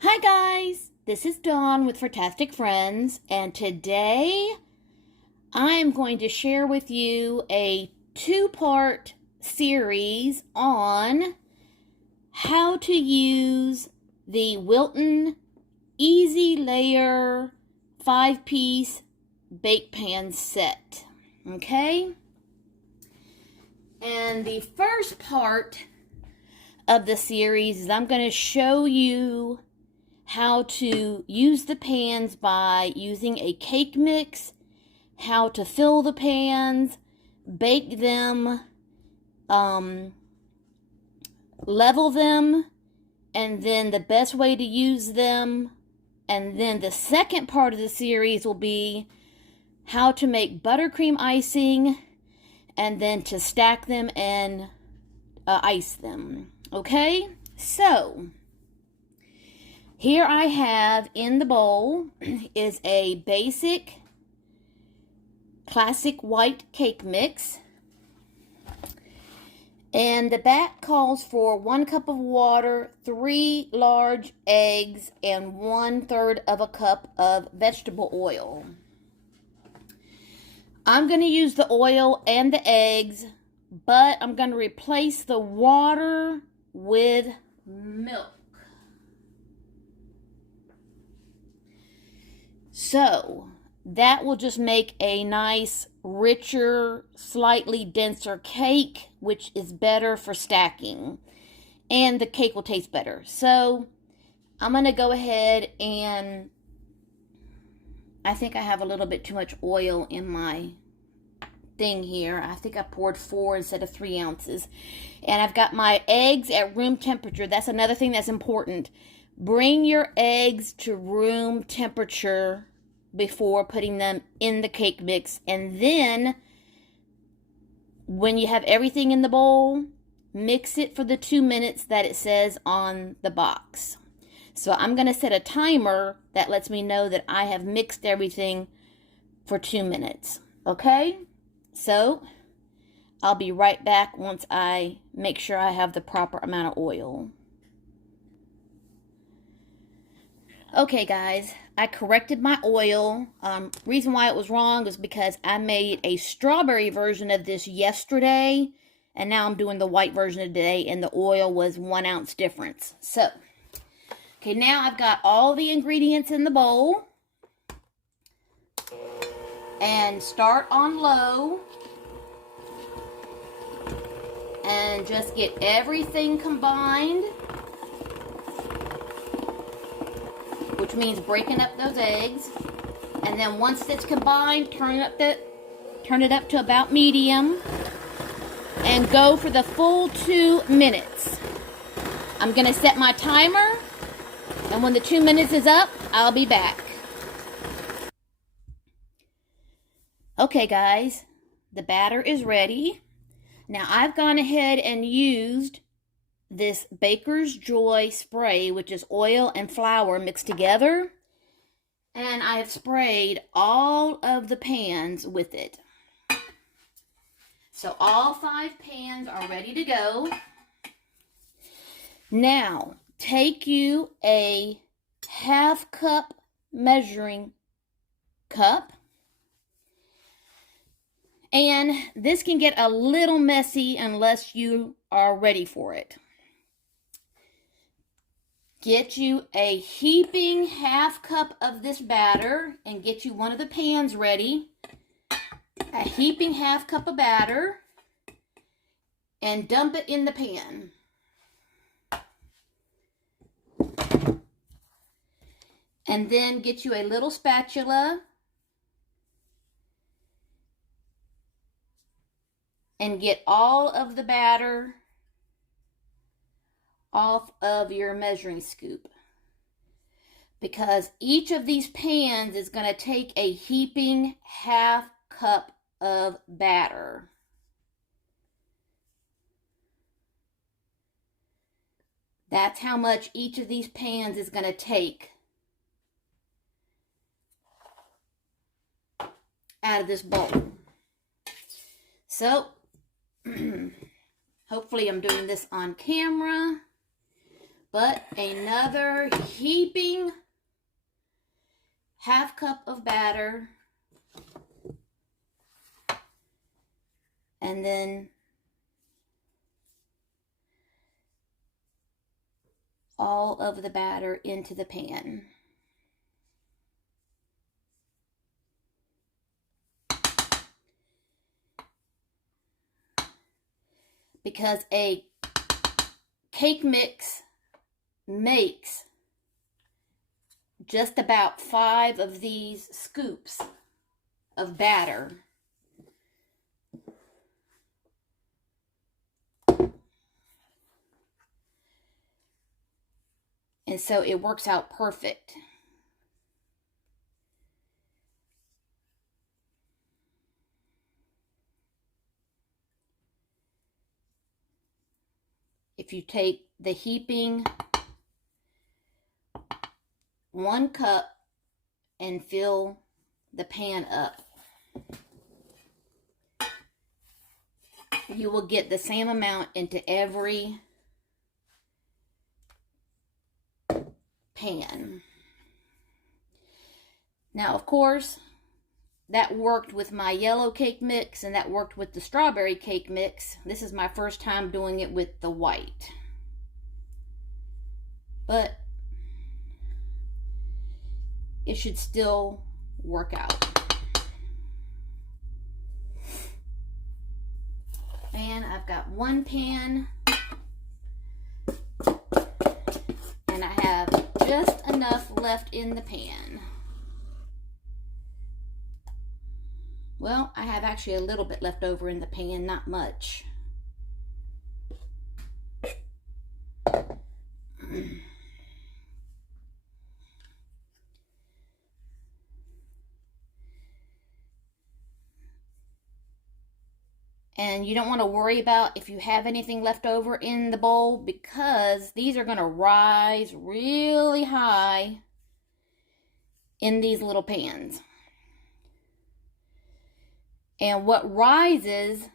Hi guys, this is Dawn with Furtastic Friends, and today I am going to share with you a two-part series on how to use the Wilton Easy Layer 5-piece bake pan set. Okay? And the first part of the series is I'm going to show you how to use the pans by using a cake mix, how to fill the pans, bake them, level them, and then the best way to use them. And then the second part of the series will be how to make buttercream icing and then to stack them and ice them. Okay? So here I have in the bowl is a basic classic white cake mix. And the back calls for 1 cup of water, 3 large eggs, and 1/3 of a cup of vegetable oil. I'm going to use the oil and the eggs, but I'm going to replace the water with milk. So that will just make a nice, richer, slightly denser cake, which is better for stacking. And the cake will taste better. So I'm going to go ahead and I think I have a little bit too much oil in my thing here. I think I poured 4 instead of 3 ounces. And I've got my eggs at room temperature. That's another thing that's important. Bring your eggs to room temperature before putting them in the cake mix. And then, when you have everything in the bowl, mix it for the 2 minutes that it says on the box. So I'm going to set a timer that lets me know that I have mixed everything for 2 minutes. Okay? So I'll be right back once I make sure I have the proper amount of oil. Okay guys, I corrected my oil. Reason why it was wrong was because I made a strawberry version of this yesterday, and now I'm doing the white version today, and the oil was 1 ounce difference. So, okay, now I've got all the ingredients in the bowl. And start on low. And just get everything combined, which means breaking up those eggs. And then once it's combined, turn it up to about medium and go for the full 2 minutes. I'm going to set my timer, and when the 2 minutes is up, I'll be back. Okay guys, the batter is ready. Now I've gone ahead and used this Baker's Joy spray, which is oil and flour mixed together, and I have sprayed all of the pans with it. So all 5 pans are ready to go. Now take you a 1/2 cup measuring cup, and this can get a little messy unless you are ready for it. Get you a heaping 1/2 cup of this batter and get you one of the pans ready. A heaping 1/2 cup of batter and dump it in the pan. And then get you a little spatula and get all of the batter off of your measuring scoop, because each of these pans is going to take a heaping 1/2 cup of batter. That's how much each of these pans is going to take out of this bowl. So hopefully I'm doing this on camera. but another heaping half cup of batter. And then all of the batter into the pan. Because a cake mix makes just about 5 of these scoops of batter. And so it works out perfect. If you take the heaping 1 cup and fill the pan up, you will get the same amount into every pan. Now, of course, that worked with my yellow cake mix and that worked with the strawberry cake mix. This is my first time doing it with the white. But it should still work out. And I've got 1 pan, and I have just enough left in the pan. Well, I have actually a little bit left over in the pan, not much. And you don't want to worry about if you have anything left over in the bowl, because these are going to rise really high in these little pans. And what rises,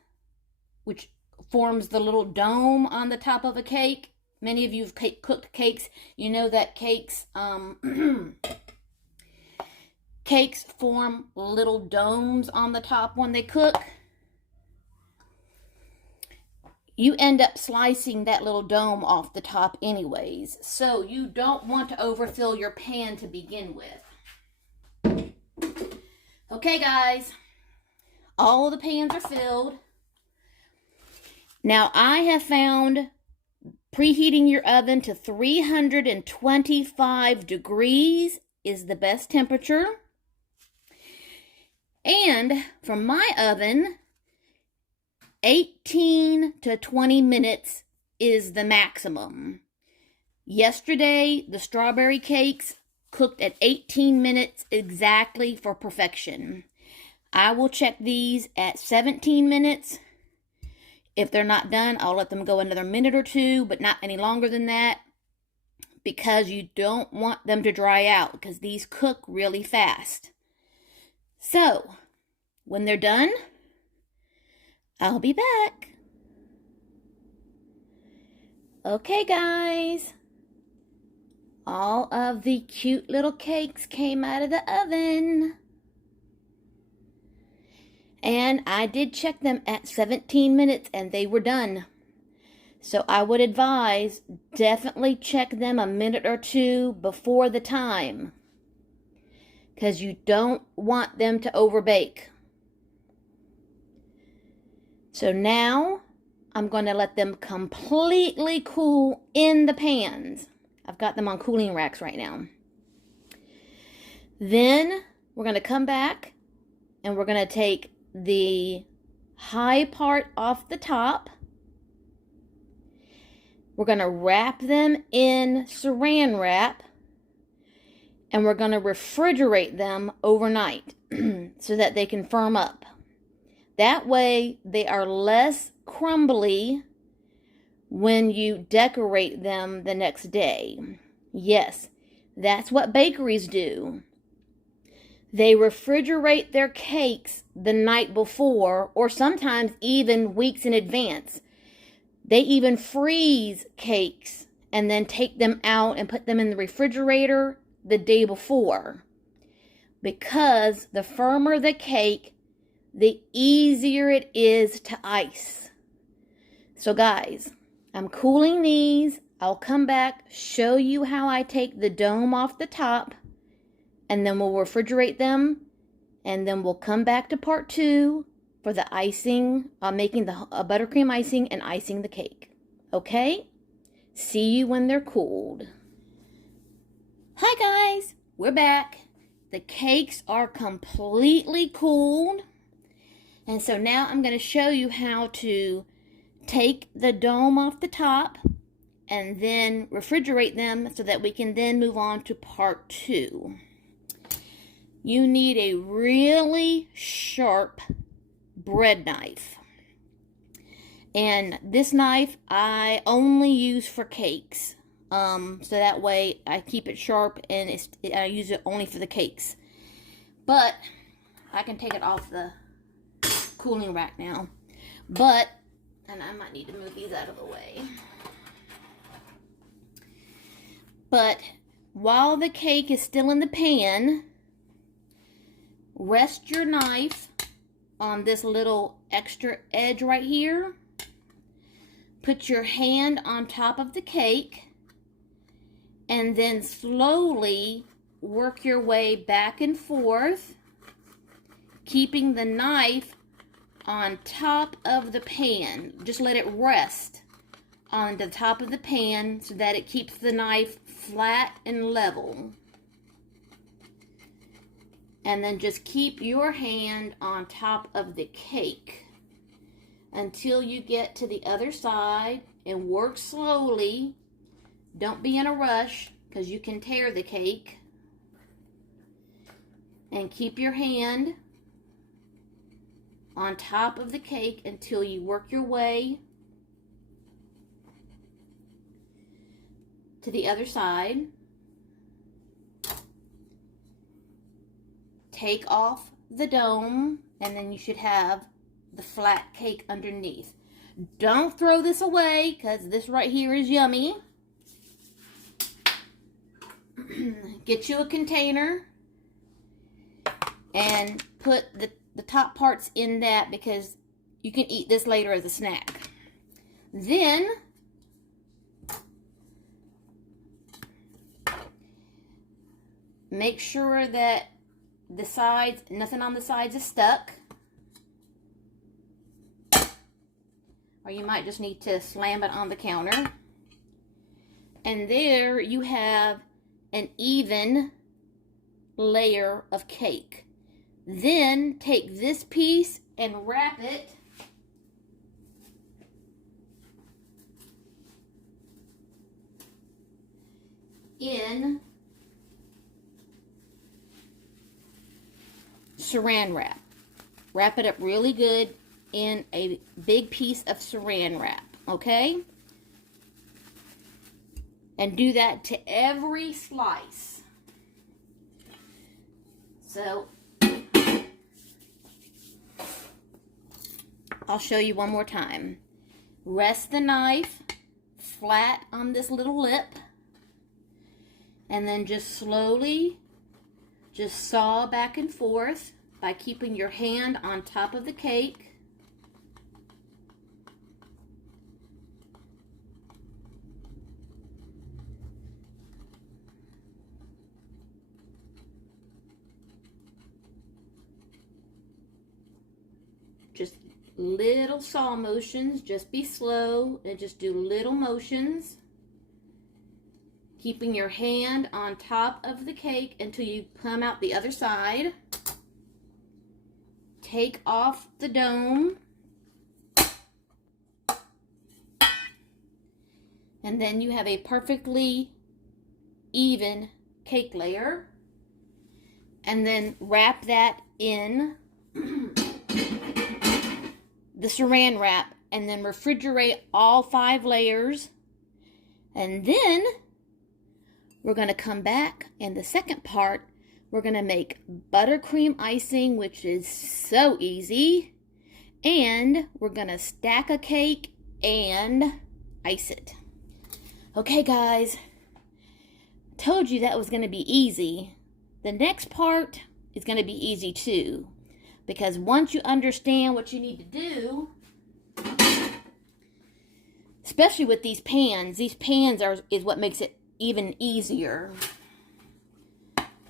which forms the little dome on the top of a cake, many of you have cooked cakes, you know that cakes cakes form little domes on the top when they cook. You end up slicing that little dome off the top anyways. So you don't want to overfill your pan to begin with. Okay, guys. All the pans are filled. Now, I have found preheating your oven to 325 degrees is the best temperature. And from my oven, 18 to 20 minutes is the maximum. Yesterday, the strawberry cakes cooked at 18 minutes exactly for perfection. I will check these at 17 minutes. If they're not done, I'll let them go another minute or 2, but not any longer than that, because you don't want them to dry out, because these cook really fast. So, when they're done, I'll be back. Okay, guys. All of the cute little cakes came out of the oven. And I did check them at 17 minutes and they were done. So I would advise, definitely check them a minute or 2 before the time, because you don't want them to overbake. So now I'm going to let them completely cool in the pans. I've got them on cooling racks right now. Then we're going to come back and we're going to take the high part off the top. We're going to wrap them in saran wrap and we're going to refrigerate them overnight so that they can firm up. That way they are less crumbly when you decorate them the next day. Yes, that's what bakeries do. They refrigerate their cakes the night before, or sometimes even weeks in advance. They even freeze cakes and then take them out and put them in the refrigerator the day before. Because the firmer the cake, the easier it is to ice. So guys, I'm cooling these. I'll come back, show you how I take the dome off the top, and then we'll refrigerate them, and then we'll come back to part 2 for the icing, making the buttercream icing and icing the cake. Okay? See you when they're cooled. Hi guys, we're back. The cakes are completely cooled. And so now I'm going to show you how to take the dome off the top and then refrigerate them so that we can then move on to part 2. You need a really sharp bread knife. And this knife I only use for cakes. So that way I keep it sharp and I use it only for the cakes. But I can take it off the cooling rack now. And I might need to move these out of the way. But while the cake is still in the pan, rest your knife on this little extra edge right here. Put your hand on top of the cake and then slowly work your way back and forth, keeping the knife on top of the pan. Just let it rest on the top of the pan so that it keeps the knife flat and level. And then just keep your hand on top of the cake until you get to the other side and work slowly. Don't be in a rush because you can tear the cake. And keep your hand on top of the cake until you work your way to the other side. Take off the dome and then you should have the flat cake underneath. Don't throw this away because this right here is yummy. Get you a container and put the top parts in that because you can eat this later as a snack. Then make sure that the sides, nothing on the sides is stuck. Or you might just need to slam it on the counter. And there you have an even layer of cake. Then take this piece and wrap it in saran wrap. Wrap it up really good in a big piece of saran wrap, okay? And do that to every slice. So I'll show you one more time. Rest the knife flat on this little lip and then just slowly just saw back and forth by keeping your hand on top of the cake. Just little saw motions, just be slow and just do little motions. Keeping your hand on top of the cake until you come out the other side. Take off the dome. And then you have a perfectly even cake layer. And then wrap that in the saran wrap and then refrigerate all 5 layers. And then we're going to come back in the second part. We're going to make buttercream icing, which is so easy. And we're going to stack a cake and ice it. Okay, guys, told you that was going to be easy. The next part is going to be easy too, because once you understand what you need to do, especially with these pans is what makes it even easier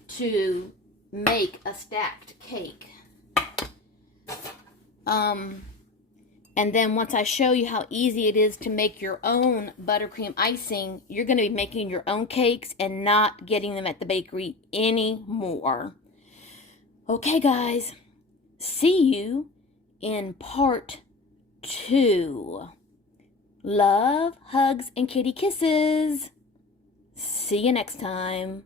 to make a stacked cake. And then once I show you how easy it is to make your own buttercream icing, you're going to be making your own cakes and not getting them at the bakery anymore. Okay, guys, see you in part 2. Love, hugs, and kitty kisses. See you next time.